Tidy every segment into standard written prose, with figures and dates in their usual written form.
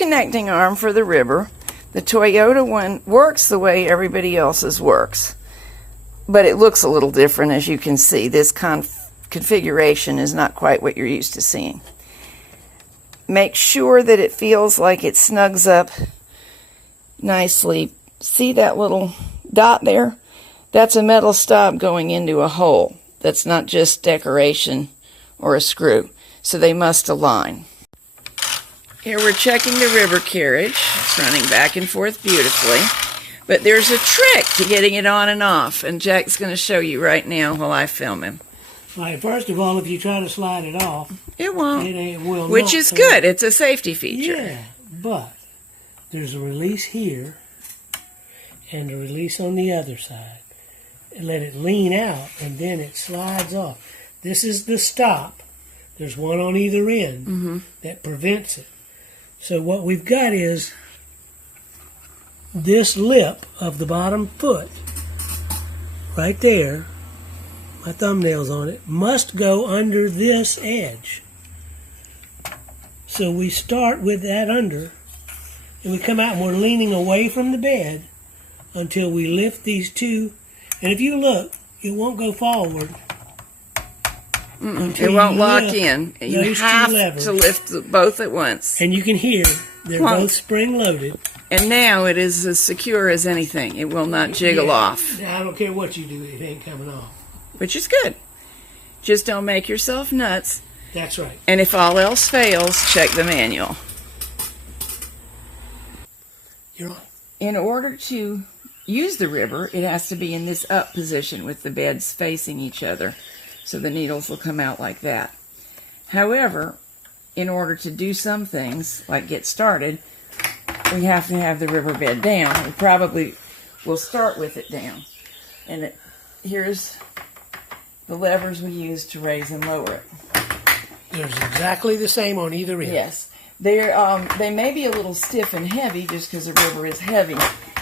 connecting arm for the river. The Toyota one works the way everybody else's works, but it looks a little different, as you can see. This configuration is not quite what you're used to seeing. Make sure that it feels like it snugs up nicely. See that little dot there? That's a metal stop going into a hole. That's not just decoration or a screw. So they must align. Here we're checking the river carriage. It's running back and forth beautifully. But there's a trick to getting it on and off, and Jack's going to show you right now while I film him. Right, first of all, if you try to slide it off, it won't. It will not. Which is good. It's a safety feature. Yeah, but there's a release here and a release on the other side. And let it lean out, and then it slides off. This is the stop. There's one on either end that prevents it. So what we've got is this lip of the bottom foot right there, my thumbnail's on it, must go under this edge. So we start with that under, and we come out and we're leaning away from the bed until we lift these two. And if you look, it won't go forward. It won't lock in. You have to lift both at once. And you can hear they're both spring-loaded. And now it is as secure as anything. It will not jiggle off. I don't care what you do, it ain't coming off. Which is good. Just don't make yourself nuts. That's right. And if all else fails, check the manual. You're on. In order to use the river, it has to be in this up position with the beds facing each other. So the needles will come out like that. However, in order to do some things, like get started, we have to have the river bed down. We probably will start with it down. And here's the levers we use to raise and lower it. There's exactly the same on either end. Yes. They may be a little stiff and heavy just because the river is heavy.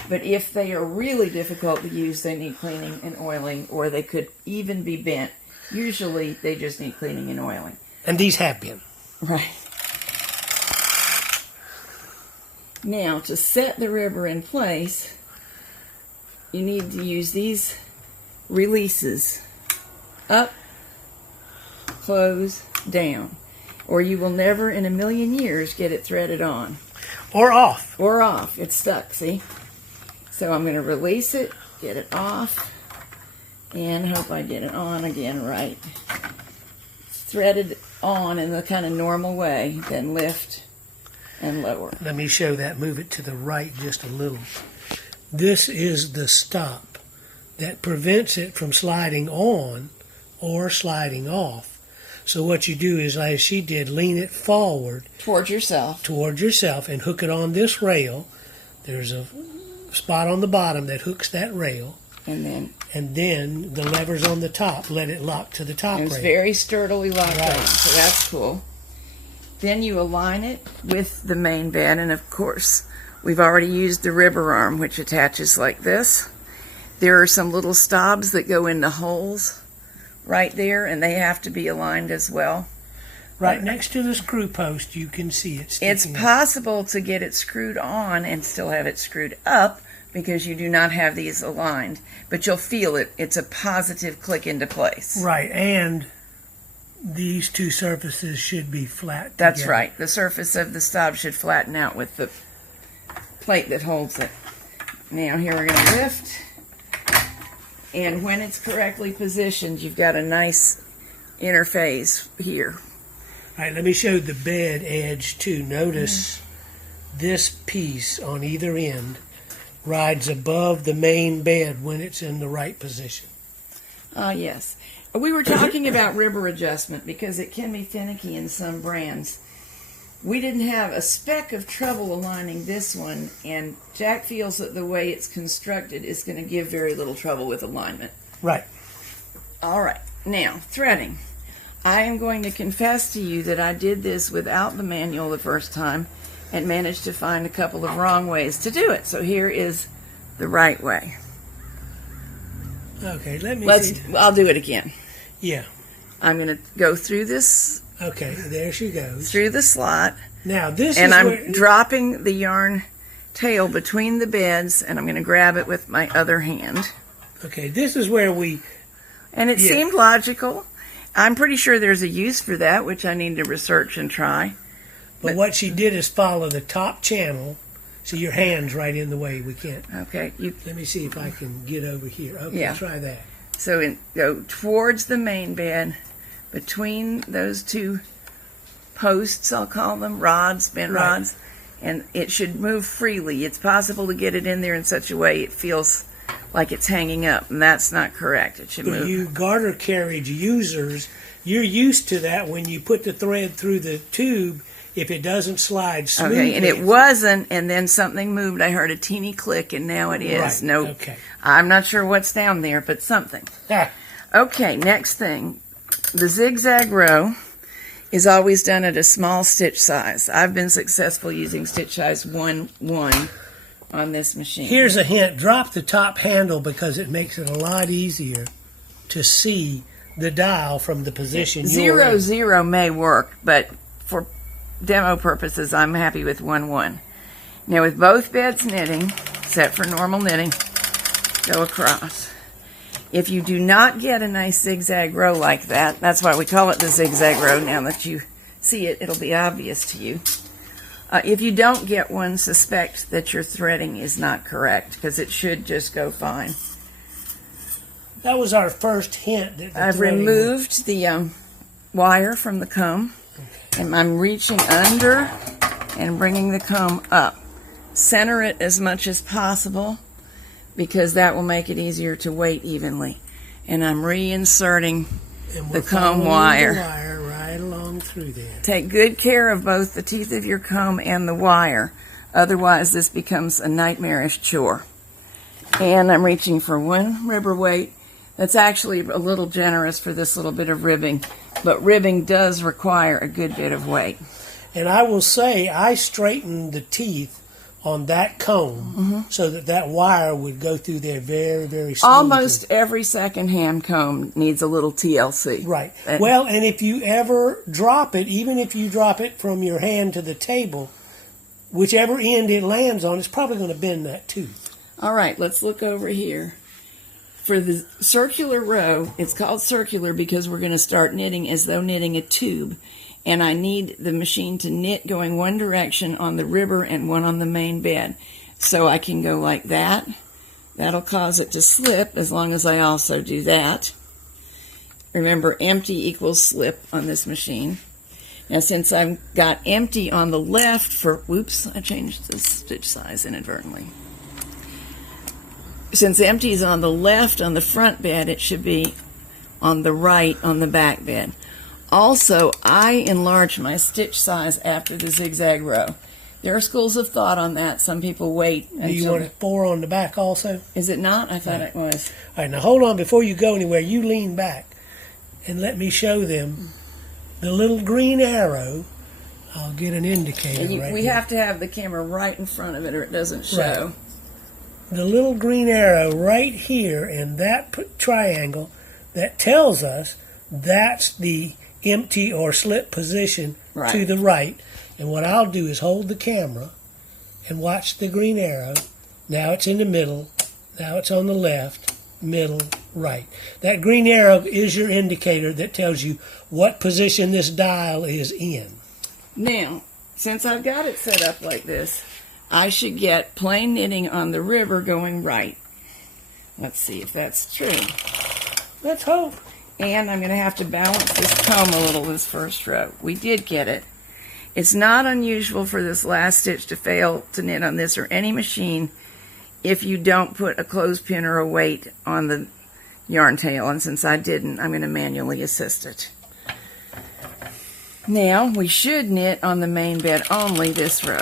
But if they are really difficult to use, they need cleaning and oiling, or they could even be bent. Usually, they just need cleaning and oiling. And these have been. Right. Now, to set the river in place, you need to use these releases. Up, close, down. Or you will never in a million years get it threaded on. Or off. Or off. It's stuck, see? So I'm going to release it, get it off, and hope I get it on again right. It's threaded on in the kind of normal way, then lift and lower. Let me show that. Move it to the right just a little. This is the stop that prevents it from sliding on or sliding off. So what you do is, as she did, lean it forward. Towards yourself. Towards yourself, and hook it on this rail. There's a spot on the bottom that hooks that rail. And then the levers on the top let it lock to the top rail. It's very sturdily locked on, so that's cool. Then you align it with the main bed, and of course, we've already used the river arm, which attaches like this. There are some little stobs that go into holes right there, and they have to be aligned as well. Right next to the screw post, you can see it sticking It's possible to get it screwed on and still have it screwed up because you do not have these aligned. But you'll feel it. It's a positive click into place. Right, and these two surfaces should be flat That's together. right. The surface of the stop should flatten out with the plate that holds it. Now here we're going to lift. And when it's correctly positioned, you've got a nice interface here. All right, let me show the bed edge too. Notice this piece on either end rides above the main bed when it's in the right position. Yes. We were talking about river adjustment because it can be finicky in some brands. We didn't have a speck of trouble aligning this one, and Jack feels that the way it's constructed is going to give very little trouble with alignment. Right. All right. Now, threading. I am going to confess to you that I did this without the manual the first time and managed to find a couple of wrong ways to do it. So here is the right way. Okay, let me see. I'll do it again. Yeah. I'm going to go through this Okay, there she goes. through the slot. Now this And is I'm where, dropping the yarn tail between the beds, and I'm going to grab it with my other hand. okay, this is where we, And it Yeah. seemed logical. I'm pretty sure there's a use for that, which I need to research and try. but what she did is follow the top channel. See, your hand's right in the way. We can't. Okay, Let me see if I can get over here. Okay, Yeah. try that. so go towards the main bed, between those two posts, I'll call them, rods, bent Right. rods, and it should move freely. It's possible to get it in there in such a way it feels like it's hanging up, and that's not correct. It should But move. you garter carriage users, you're used to that when you put the thread through the tube, if it doesn't slide smoothly. Okay, and it wasn't, and then something moved. I heard a teeny click, and now it is. Right, No, okay. I'm not sure what's down there, but something. Ah, Okay, next thing. The zigzag row is always done at a small stitch size. I've been successful using stitch size 1-1 on this machine. Here's a hint. Drop the top handle because it makes it a lot easier to see the dial from the position you're in. 0-0 may work, but for demo purposes, I'm happy with 1-1. Now with both beds knitting, set for normal knitting, go across. If you do not get a nice zigzag row like that, that's why we call it the zigzag row. Now that you see it, it'll be obvious to you. If you don't get one, suspect that your threading is not correct, because it should just go fine. That was our first hint. That the I've threading removed the wire from the comb, and I'm reaching under and bringing the comb up. Center it as much as possible, because that will make it easier to weight evenly. And I'm reinserting and the we're comb following wire. the wire right along through there. Take good care of both the teeth of your comb and the wire. Otherwise, this becomes a nightmarish chore. And I'm reaching for one ribber weight. That's actually a little generous for this little bit of ribbing, but ribbing does require a good bit of weight. And I will say, I straightened the teeth on that comb so that that wire would go through there very, very smoothly. Almost every second-hand comb needs a little TLC. Right. Well, and if you ever drop it, even if you drop it from your hand to the table, whichever end it lands on, it's probably going to bend that tooth. All right, let's look over here. For the circular row, it's called circular because we're going to start knitting as though knitting a tube. And I need the machine to knit going one direction on the ribber and one on the main bed. So I can go like that. That'll cause it to slip as long as I also do that. Remember, empty equals slip on this machine. Now, since I've got empty on the left for, whoops, I changed the stitch size inadvertently. Since empty is on the left on the front bed, it should be on the right on the back bed. Also, I enlarge my stitch size after the zigzag row. There are schools of thought on that. Some people wait until... Do you want 4 on the back also? Is it not? I thought it was. All right, now hold on. Before you go anywhere, you lean back and let me show them the little green arrow. I'll get an indicator right We here. have to have the camera right in front of it or it doesn't show. Right. The little green arrow right here in that triangle that tells us that's the empty or slip position Right. to the right. And what I'll do is hold the camera and watch the green arrow. Now it's in the middle. Now it's on the left, middle, right. That green arrow is your indicator that tells you what position this dial is in. Now, since I've got it set up like this, I should get plain knitting on the ribber going right. Let's see if that's true. Let's hope. And I'm going to have to balance this comb a little this first row. We did get it. It's not unusual for this last stitch to fail to knit on this or any machine if you don't put a clothespin or a weight on the yarn tail. And since I didn't, I'm going to manually assist it. Now, we should knit on the main bed only this row.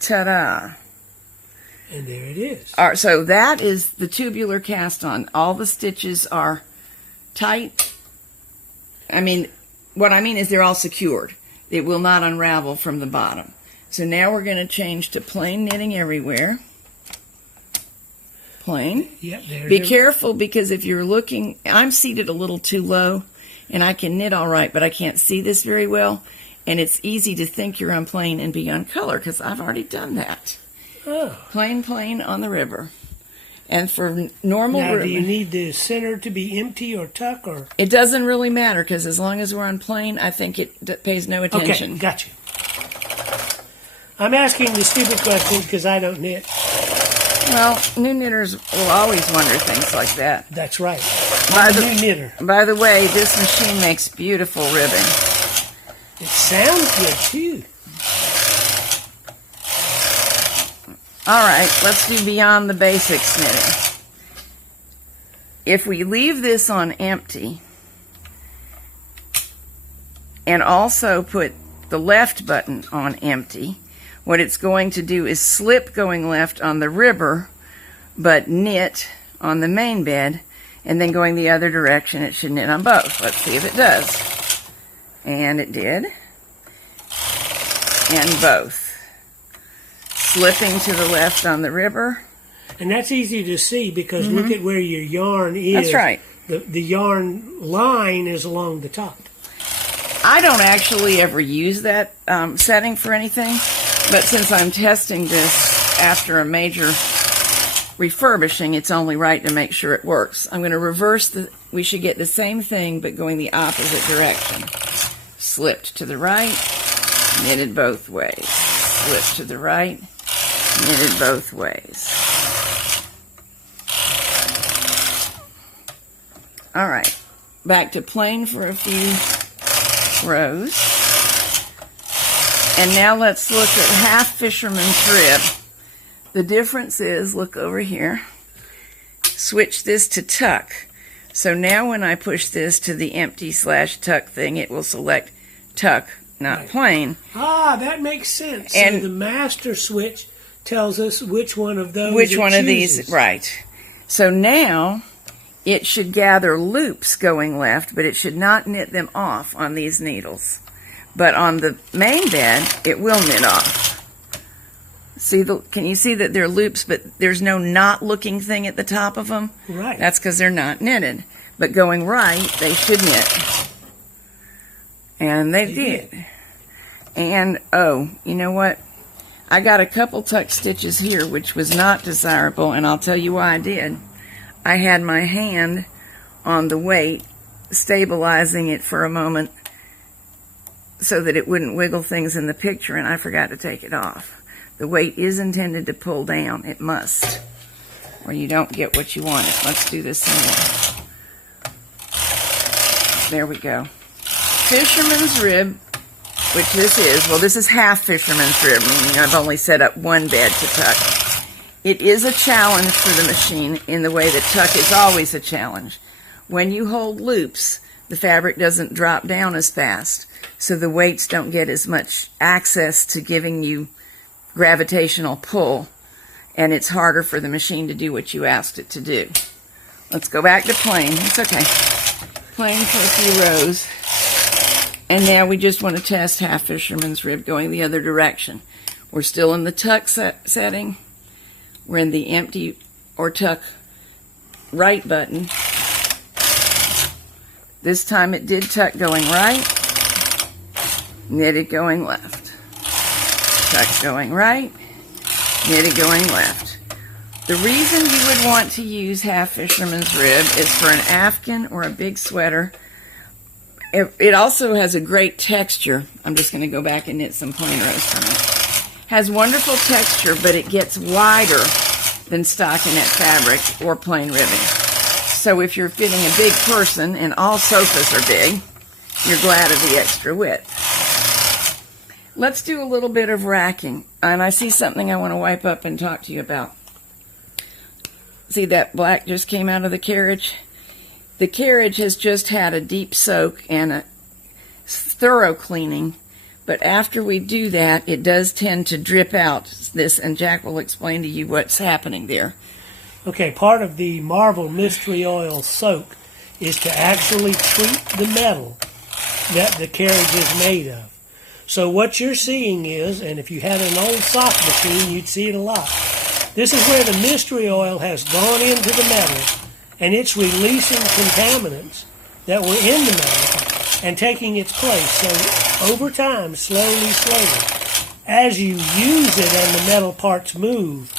Ta-da! And there it is. All right, so that is the tubular cast on. All the stitches are tight. What I mean is they're all secured. It will not unravel from the bottom. So now we're going to change to plain knitting everywhere. Plain. Yep, there's Be careful because if you're looking, I'm seated a little too low. and I can knit all right, but I can't see this very well, and it's easy to think you're on plain and be on color because I've already done that. Oh. Plain on the river. And for normal Now, ribbon, do you need the center to be empty or tuck or? it doesn't really matter because as long as we're on plain, I think it pays no attention. Okay, got you. I'm asking the stupid question because I don't knit. Well, new knitters will always wonder things like that. That's right. I'm a new knitter. By the way, this machine makes beautiful ribbing. It sounds good too. All right, let's do beyond the basics knitting. If we leave this on empty and also put the left button on empty, what it's going to do is slip going left on the river, but knit on the main bed, and then going the other direction, it should knit on both. Let's see if it does. And it did. And both. Slipping to the left on the river. And that's easy to see because look at where your yarn is. That's right. The yarn line is along the top. I don't actually ever use that setting for anything, but since I'm testing this after a major refurbishing, it's only right to make sure it works. I'm going to reverse we should get the same thing, but going the opposite direction. Slipped to the right, knitted both ways. Slipped to the right, knitted both ways. All right, back to plain for a few rows. And now let's look at half fisherman's rib. The difference is, look over here, switch this to tuck. So now when I push this to the empty / tuck thing, it will select tuck, not plain. Ah, that makes sense. And so the master switch tells us which one of those which one of chooses. these, right. So now it should gather loops going left, but it should not knit them off on these needles. But on the main bed, it will knit off. See, can you see that they're loops, but there's no knot-looking thing at the top of them? Right. That's because they're not knitted. But going right, they should knit. And they did. And, oh, you know what? I got a couple tuck stitches here, which was not desirable, and I'll tell you why I did. I had my hand on the weight, stabilizing it for a moment so that it wouldn't wiggle things in the picture, and I forgot to take it off. The weight is intended to pull down. It must, or you don't get what you wanted. Let's do this some more. There we go. Fisherman's rib, which this is, well, this is half fisherman's rib, meaning I've only set up one bed to tuck. It is a challenge for the machine in the way that tuck is always a challenge. When you hold loops, the fabric doesn't drop down as fast, so the weights don't get as much access to giving you gravitational pull, and it's harder for the machine to do what you asked it to do. Let's go back to plain. It's okay. Plain for a few rows. And now we just want to test half fisherman's rib going the other direction. We're still in the tuck setting. We're in the empty or tuck right button. This time it did tuck going right, knitted going left. Tuck going right, knitted going left. The reason you would want to use half fisherman's rib is for an afghan or a big sweater. It also has a great texture. I'm just going to go back and knit some plain rows from it. Has wonderful texture, but it gets wider than stockinette fabric or plain ribbing. So if you're fitting a big person, and all sofas are big, you're glad of the extra width. Let's do a little bit of racking. And I see something I want to wipe up and talk to you about. See that black just came out of the carriage? The carriage has just had a deep soak and a thorough cleaning, but after we do that, it does tend to drip out this, and Jack will explain to you what's happening there. Okay, part of the Marvel Mystery Oil soak is to actually treat the metal that the carriage is made of. So what you're seeing is, and if you had an old sock machine, you'd see it a lot. This is where the mystery oil has gone into the metal, and it's releasing contaminants that were in the metal and taking its place. So over time, slowly, as you use it and the metal parts move,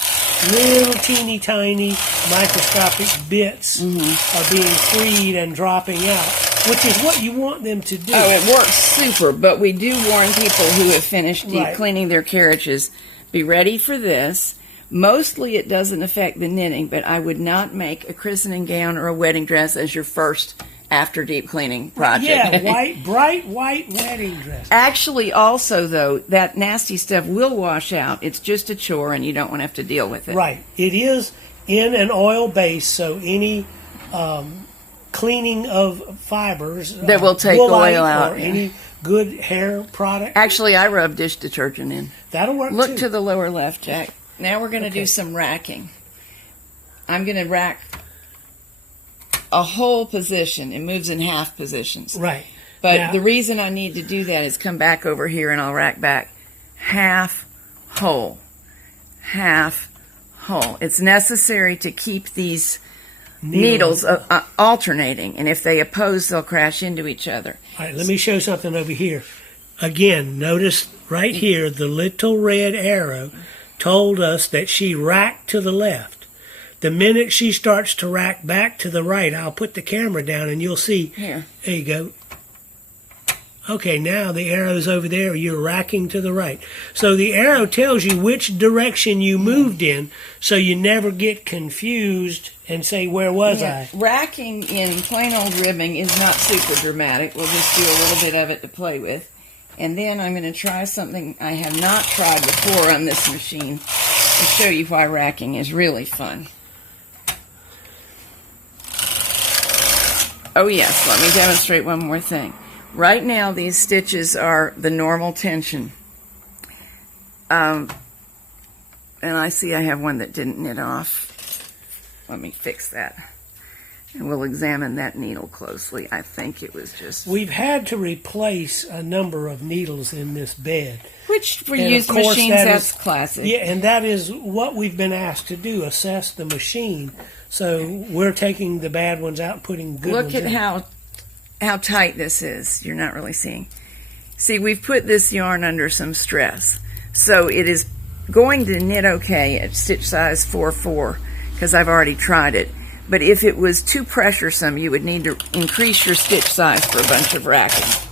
little teeny tiny microscopic bits are being freed and dropping out, which is what you want them to do. Oh, it works super, but we do warn people who have finished deep cleaning their carriages, be ready for this. Mostly it doesn't affect the knitting, but I would not make a christening gown or a wedding dress as your first after deep cleaning project. Yeah, bright white wedding dress. Actually, also, though, that nasty stuff will wash out. It's just a chore, and you don't want to have to deal with it. Right. It is in an oil base, so any cleaning of fibers that will take oil out. Or any good hair product. Actually, I rub dish detergent in. That'll work, Look too. to the lower left, Jack. Now we're going to do some racking. I'm going to rack a whole position. It moves in half positions. Right. But now, the reason I need to do that is come back over here and I'll rack back half whole. Half whole. It's necessary to keep these needles alternating, and if they oppose, they'll crash into each other. All right, let me show something over here. Again, notice right here, the little red arrow told us that she racked to the left. The minute she starts to rack back to the right, I'll put the camera down and you'll see. Here. There you go. Okay, now the arrow's over there. You're racking to the right. So the arrow tells you which direction you moved in, so you never get confused and say, where was I? Racking in plain old ribbing is not super dramatic. We'll just do a little bit of it to play with. And then I'm going to try something I have not tried before on this machine to show you why racking is really fun. Oh yes, let me demonstrate one more thing. Right now these stitches are the normal tension. And I see I have one that didn't knit off. Let me fix that. And we'll examine that needle closely. I think it was just... We've had to replace a number of needles in this bed. Which, for used machines, that's classic. Yeah, and that is what we've been asked to do, assess the machine. So we're taking the bad ones out and putting good ones in. Look at how tight this is. You're not really seeing. See, we've put this yarn under some stress. So it is going to knit okay at stitch size 4/4 because I've already tried it. But if it was too pressuresome, you would need to increase your stitch size for a bunch of racking.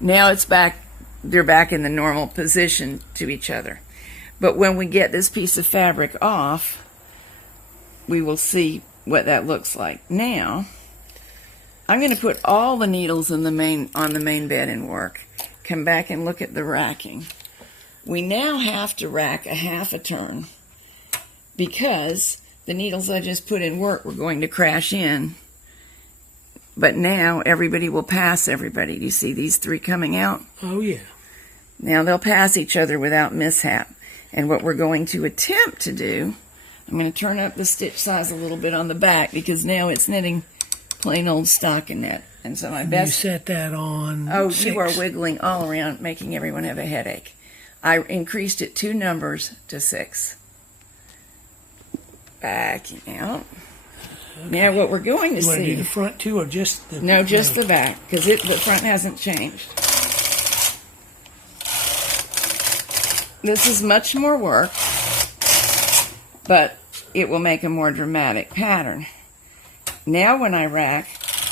Now it's back, they're back in the normal position to each other. But when we get this piece of fabric off, we will see what that looks like. Now, I'm going to put all the needles in on the main bed and work. Come back and look at the racking. We now have to rack a half a turn because the needles I just put in work were going to crash in. But now everybody will pass everybody. Do you see these three coming out? Oh, yeah. Now they'll pass each other without mishap. And what we're going to attempt to do, I'm going to turn up the stitch size a little bit on the back because now it's knitting plain old stockinette. And so my best... You set that on 6. You are wiggling all around, making everyone have a headache. I increased it 2 numbers to 6. Backing out. Okay. Now what we're going to see... You want to do the front too or just the... No, just the back, because the front hasn't changed. This is much more work, but it will make a more dramatic pattern. Now when I rack,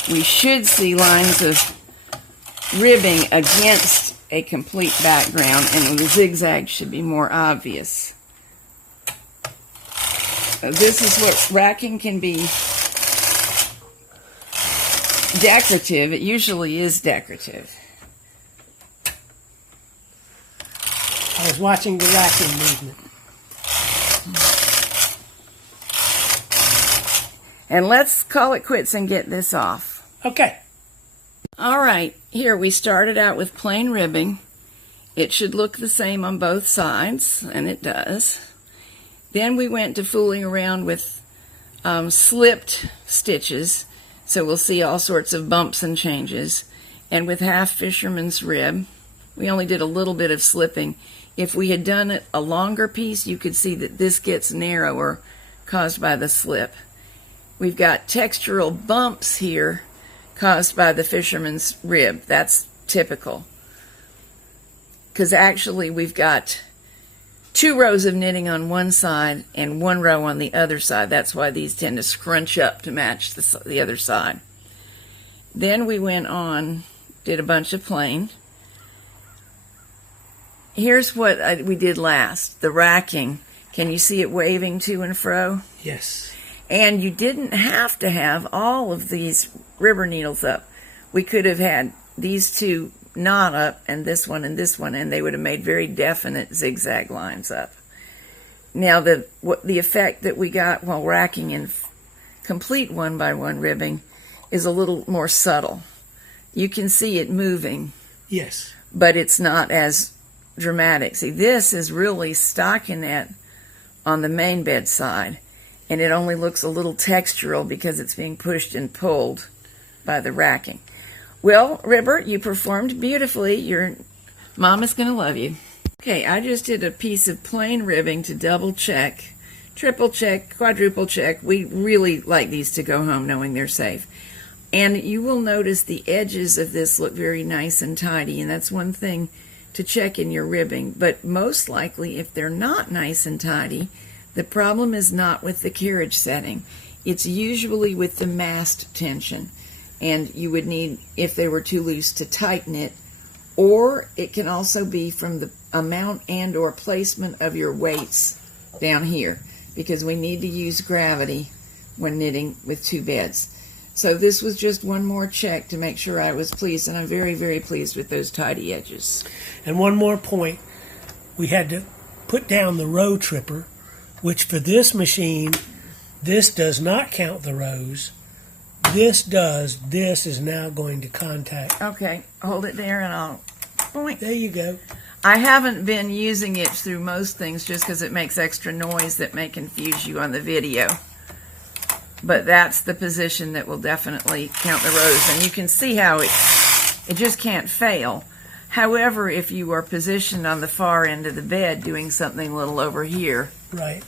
we should see lines of ribbing against a complete background, and the zigzag should be more obvious. This is what racking can be decorative. It usually is decorative. I was watching the racking movement. And let's call it quits and get this off. Okay. All right, here we started out with plain ribbing. It should look the same on both sides, and it does. Then we went to fooling around with slipped stitches, so we'll see all sorts of bumps and changes. And with half fisherman's rib, we only did a little bit of slipping. If we had done a longer piece, you could see that this gets narrower caused by the slip. We've got textural bumps here caused by the fisherman's rib. That's typical. Because actually we've got 2 rows of knitting on one side and 1 row on the other side. That's why these tend to scrunch up to match the other side. Then we went on, did a bunch of plain. Here's what we did last, the racking. Can you see it waving to and fro? Yes. And you didn't have to have all of these ribber needles up. We could have had these 2 not up and this one, and they would have made very definite zigzag lines up. Now the effect that we got while racking in complete 1x1 ribbing is a little more subtle. You can see it moving. Yes. But it's not as dramatic. See, this is really stockinette on the main bed side, and it only looks a little textural because it's being pushed and pulled by the racking. Well, Ribber, you performed beautifully. Your mom is going to love you. Okay, I just did a piece of plain ribbing to double check, triple check, quadruple check. We really like these to go home knowing they're safe. And you will notice the edges of this look very nice and tidy, and that's one thing to check in your ribbing. But most likely, if they're not nice and tidy, the problem is not with the carriage setting. It's usually with the mast tension. And you would need, if they were too loose, to tighten it, or it can also be from the amount and or placement of your weights down here, because we need to use gravity when knitting with 2 beds. So this was just one more check to make sure I was pleased, and I'm very, very pleased with those tidy edges. And one more point, we had to put down the row tripper, which for this machine, this does not count the rows. This does. This is now going to contact. Okay, hold it there and I'll point. There you go. I haven't been using it through most things just because it makes extra noise that may confuse you on the video. But that's the position that will definitely count the rows. And you can see how it just can't fail. However, if you are positioned on the far end of the bed doing something a little over here. Right.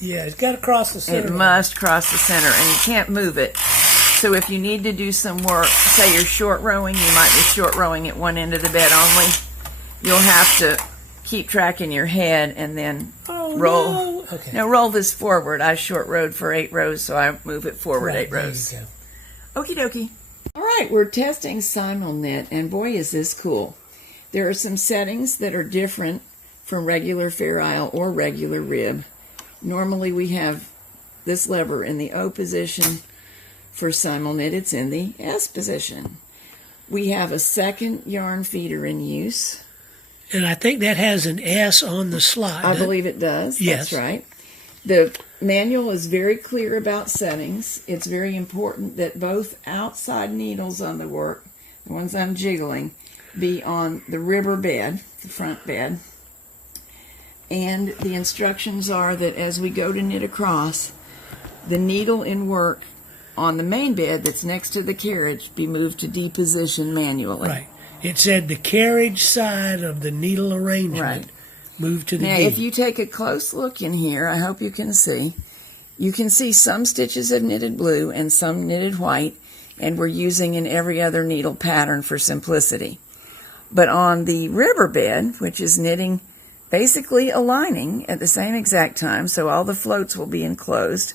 Yeah, it's got to cross the center. It must cross the center, and you can't move it. So if you need to do some work, say you're short rowing, you might be short rowing at one end of the bed only. You'll have to keep track in your head and then roll. No. Okay. Now roll this forward. I short rowed for 8 rows, so I move it forward Right, 8 rows. there you go. Okie dokie. All right, we're testing Simulknit, and boy, is this cool. There are some settings that are different from regular Fair Isle or regular rib. Normally we have this lever in the O position. For Simulknit, it's in the S position. We have a second yarn feeder in use. And I think that has an S on the slide. I believe it does. Yes. That's right. The manual is very clear about settings. It's very important that both outside needles on the work, the ones I'm jiggling, be on the ribber bed, the front bed. And the instructions are that as we go to knit across, the needle in work on the main bed that's next to the carriage be moved to D position manually. Right. It said the carriage side of the needle arrangement moved to the now, D. if you take a close look in here, I hope you can see some stitches of knitted blue and some knitted white, and we're using an every other needle pattern for simplicity. But on the ribber bed, which is knitting basically aligning at the same exact time, so all the floats will be enclosed,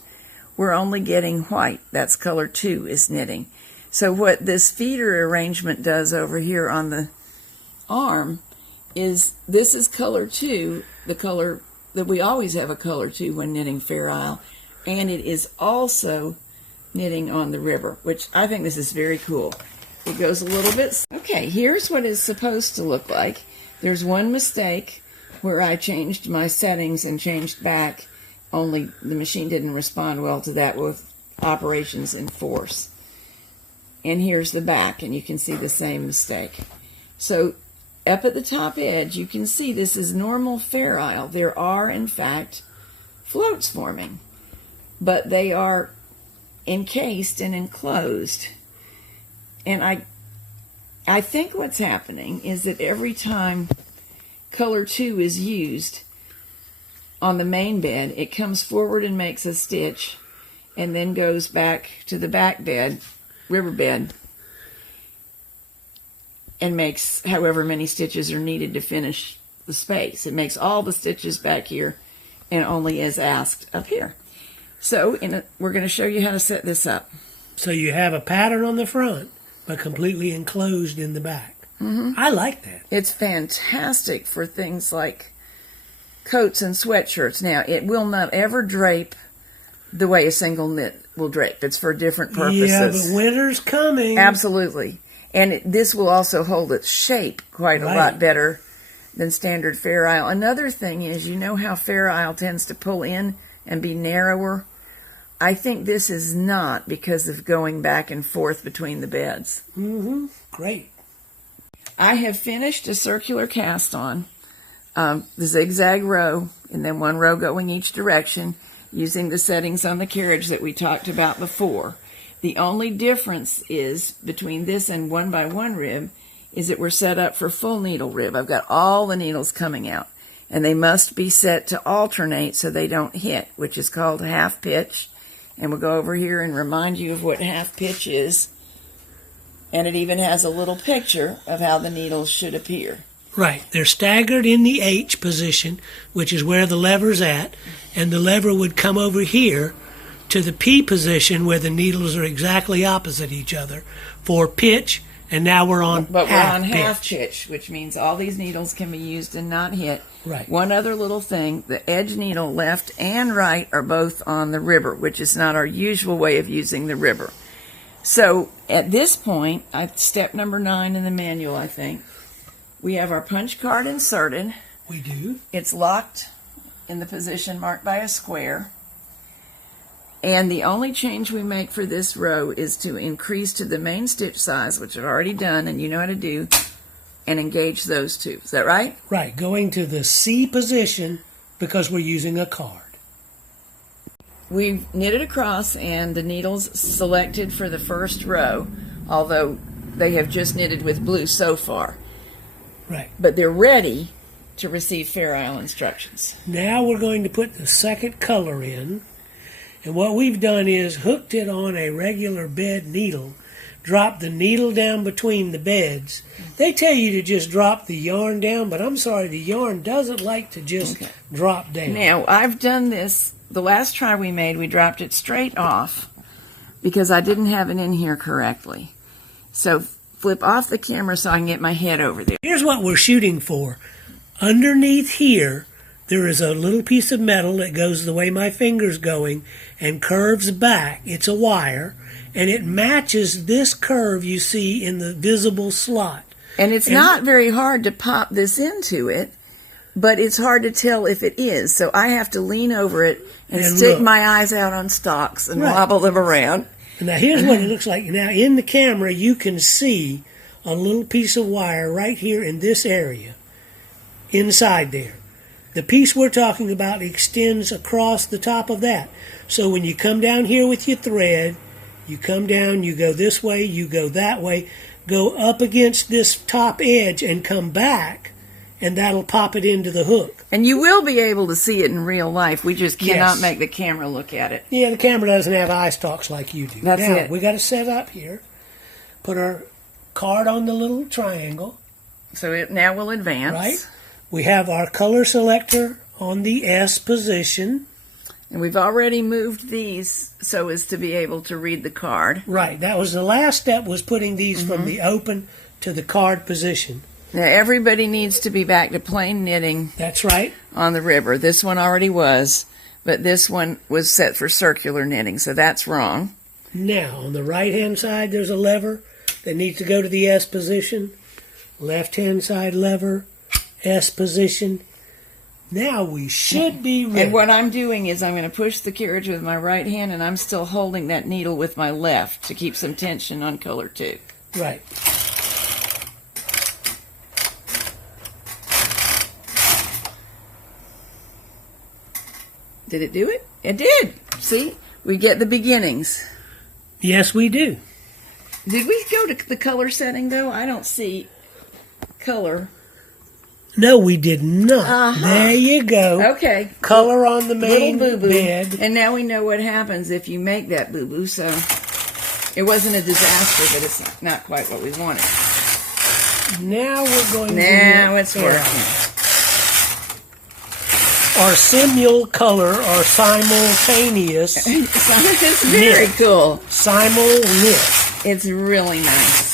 we're only getting white. That's color 2 is knitting. So what this feeder arrangement does over here on the arm is this is color 2, the color that we always have a color 2 when knitting Fair Isle, and it is also knitting on the ribber, which I think this is very cool. It goes a little bit. Okay, here's what it's supposed to look like. There's one mistake where I changed my settings and changed back, only the machine didn't respond well to that with operations in force. And here's the back, and you can see the same mistake. So up at the top edge, you can see this is normal Fair Isle. There are, in fact, floats forming, but they are encased and enclosed. And I think what's happening is that every time color 2 is used on the main bed, it comes forward and makes a stitch and then goes back to the back bed riverbed and makes however many stitches are needed to finish the space. It makes all the stitches back here and only as asked up here. So we're going to show you how to set this up. So you have a pattern on the front, but completely enclosed in the back. I like that. It's fantastic for things like coats and sweatshirts. Now, it will not ever drape the way a single knit will drape. It's for different purposes. Yeah, but winter's coming. Absolutely. And this will also hold its shape quite a lot better than standard Fair Isle. Another thing is, you know how Fair Isle tends to pull in and be narrower? I think this is not because of going back and forth between the beds. Great. I have finished a circular cast on the zigzag row, and then one row going each direction, using the settings on the carriage that we talked about before. The only difference is between this and 1x1 rib is that we're set up for full needle rib. I've got all the needles coming out, and they must be set to alternate so they don't hit, which is called half pitch. And we'll go over here and remind you of what half pitch is. And it even has a little picture of how the needles should appear. Right. They're staggered in the H position, which is where the lever's at, and the lever would come over here to the P position where the needles are exactly opposite each other for pitch, and now we're on half pitch, which means all these needles can be used and not hit. Right. One other little thing, the edge needle left and right are both on the ribber, which is not our usual way of using the ribber. So at this point, step number 9 in the manual, I think, we have our punch card inserted. We do. It's locked in the position marked by a square. And the only change we make for this row is to increase to the main stitch size, which I've already done, and you know how to do, and engage those two. Is that right? Right. Going to the C position because we're using a card. We've knitted across and the needles selected for the first row, although they have just knitted with blue so far. Right. But they're ready to receive Fair Isle instructions. Now we're going to put the second color in. And what we've done is hooked it on a regular bed needle, dropped the needle down between the beds. They tell you to just drop the yarn down, but I'm sorry, the yarn doesn't like to just drop down. Now, I've done this. The last try we made, we dropped it straight off because I didn't have it in here correctly. So flip off the camera so I can get my head over there. Here's what we're shooting for. Underneath here, there is a little piece of metal that goes the way my finger's going and curves back. It's a wire, and it matches this curve you see in the visible slot. And it's not very hard to pop this into it, but it's hard to tell if it is. So I have to lean over it and stick look. my eyes out on stalks and wobble them around. Now here's what it looks like. Now in the camera you can see a little piece of wire right here in this area, inside there. The piece we're talking about extends across the top of that. So when you come down here with your thread, you come down, you go this way, you go that way, go up against this top edge and come back, and that'll pop it into the hook. And you will be able to see it in real life. We just cannot make the camera look at it. Yeah, the camera doesn't have eye stalks like you do. That's now, it. We got to set up here. Put our card on the little triangle. So now we'll advance. Right. We have our color selector on the S position. And we've already moved these so as to be able to read the card. Right. That was the last step, was putting these from the open to the card position. Now everybody needs to be back to plain knitting. That's right. On the ribber. This one already was, but this one was set for circular knitting, so that's wrong. Now, on the right-hand side, there's a lever that needs to go to the S position. Left-hand side lever, S position. Now we should be ready. And what I'm doing is I'm going to push the carriage with my right hand, and I'm still holding that needle with my left to keep some tension on color 2. Right. Did it do it? It did. See? We get the beginnings. Yes, we do. Did we go to the color setting, though? I don't see color. No, we did not. There you go. Okay. Color on the main boo-boo. bed. And now we know what happens if you make that boo-boo, so It wasn't a disaster, but it's not quite what we wanted. Now we're going Now to it's working. Our simulcolor, or simultaneous It's very cool. Simulknit. It's really nice.